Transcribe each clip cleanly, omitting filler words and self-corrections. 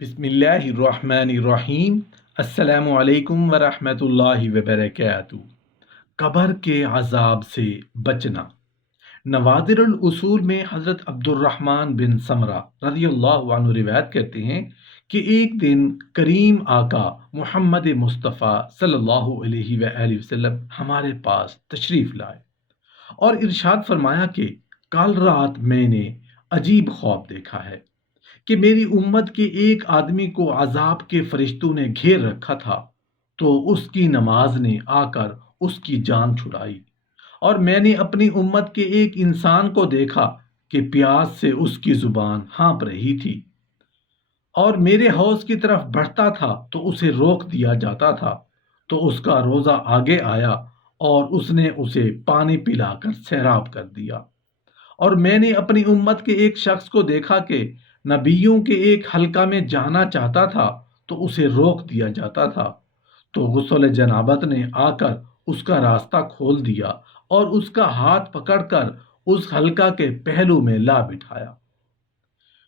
بسم اللہ الرحمن الرحیم۔ السلام علیکم ورحمۃ اللہ وبرکاتہ۔ قبر کے عذاب سے بچنا۔ نوادر الاصول میں حضرت عبد الرحمن بن سمرہ رضی اللہ عنہ روایت کرتے ہیں کہ ایک دن کریم آقا محمد مصطفیٰ صلی اللہ علیہ وآلہ وسلم ہمارے پاس تشریف لائے اور ارشاد فرمایا کہ کل رات میں نے عجیب خواب دیکھا ہے کہ میری امت کے ایک آدمی کو عذاب کے فرشتوں نے گھیر رکھا تھا، تو اس کی نماز نے آ کر اس کی جان چھڑائی، اور میں نے اپنی امت کے ایک انسان کو دیکھا کہ پیاس سے اس کی زبان ہانپ رہی تھی، اور میرے حوض کی طرف بڑھتا تھا تو اسے روک دیا جاتا تھا، تو اس کا روزہ آگے آیا اور اس نے اسے پانی پلا کر سیراب کر دیا۔ اور میں نے اپنی امت کے ایک شخص کو دیکھا کہ نبیوں کے ایک حلقہ میں جانا چاہتا تھا تو اسے روک دیا جاتا تھا، تو غسل جنابت نے آ کر اس کا راستہ کھول دیا اور اس کا ہاتھ پکڑ کر اس حلقہ کے پہلو میں لا بٹھایا۔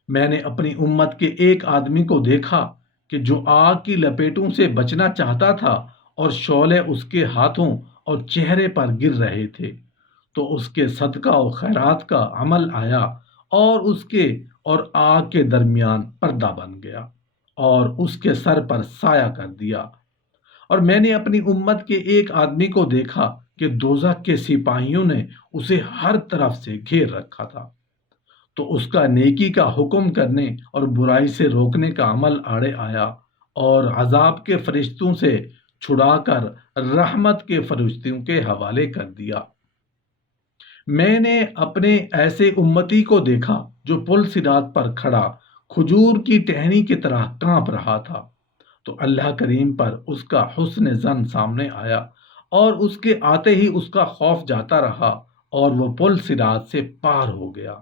میں نے اپنی امت کے ایک آدمی کو دیکھا کہ جو آگ کی لپیٹوں سے بچنا چاہتا تھا اور شعلے اس کے ہاتھوں اور چہرے پر گر رہے تھے، تو اس کے صدقہ و خیرات کا عمل آیا اور اس کے اور آگ کے درمیان پردہ بن گیا اور اس کے سر پر سایہ کر دیا۔ اور میں نے اپنی امت کے ایک آدمی کو دیکھا کہ دوزخ کے سپاہیوں نے اسے ہر طرف سے گھیر رکھا تھا، تو اس کا نیکی کا حکم کرنے اور برائی سے روکنے کا عمل آڑے آیا اور عذاب کے فرشتوں سے چھڑا کر رحمت کے فرشتوں کے حوالے کر دیا۔ میں نے اپنے ایسے امتی کو دیکھا جو پل صراط پر کھڑا کھجور کی ٹہنی کی طرح کانپ رہا تھا، تو اللہ کریم پر اس کا حسن زن سامنے آیا اور اس کے آتے ہی اس کا خوف جاتا رہا اور وہ پل صراط سے پار ہو گیا۔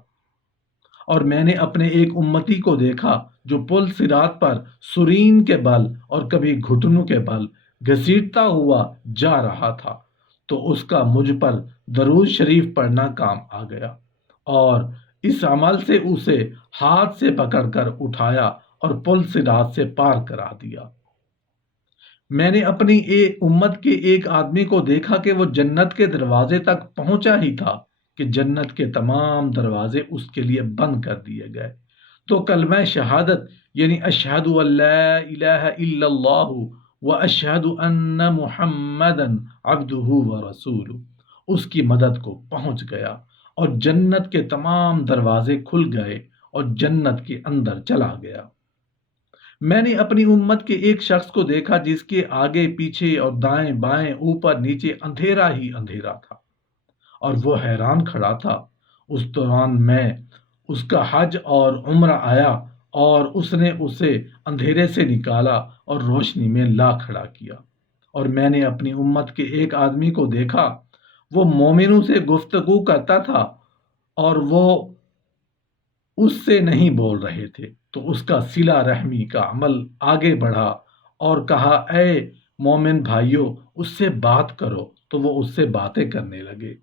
اور میں نے اپنے ایک امتی کو دیکھا جو پل صراط پر سرین کے بل اور کبھی گھٹنوں کے بل گھسیٹتا ہوا جا رہا تھا، تو اس کا مجھ پر درود شریف پڑھنا کام آ گیا، اور اس عمل سے اسے ہاتھ سے پکڑ کر اٹھایا اور پل صراط سے پار کرا دیا۔ میں نے اپنی امت کے ایک آدمی کو دیکھا کہ وہ جنت کے دروازے تک پہنچا ہی تھا کہ جنت کے تمام دروازے اس کے لیے بند کر دیے گئے، تو کلمہ شہادت یعنی اشہد ان لا الہ الا اللہ و اشہد ان محمدا عبدہ و رسولہ اس کی مدد کو پہنچ گیا اور جنت کے تمام دروازے کھل گئے اور جنت کے اندر چلا گیا۔ میں نے اپنی امت کے ایک شخص کو دیکھا جس کے آگے پیچھے اور دائیں بائیں اوپر نیچے اندھیرا ہی اندھیرا تھا، اور وہ حیران کھڑا تھا۔ اس دوران میں اس کا حج اور عمرہ آیا اور اس نے اسے اندھیرے سے نکالا اور روشنی میں لا کھڑا کیا۔ اور میں نے اپنی امت کے ایک آدمی کو دیکھا، وہ مومنوں سے گفتگو کرتا تھا اور وہ اس سے نہیں بول رہے تھے، تو اس کا صلہ رحمی کا عمل آگے بڑھا اور کہا، اے مومن بھائیو، اس سے بات کرو، تو وہ اس سے باتیں کرنے لگے۔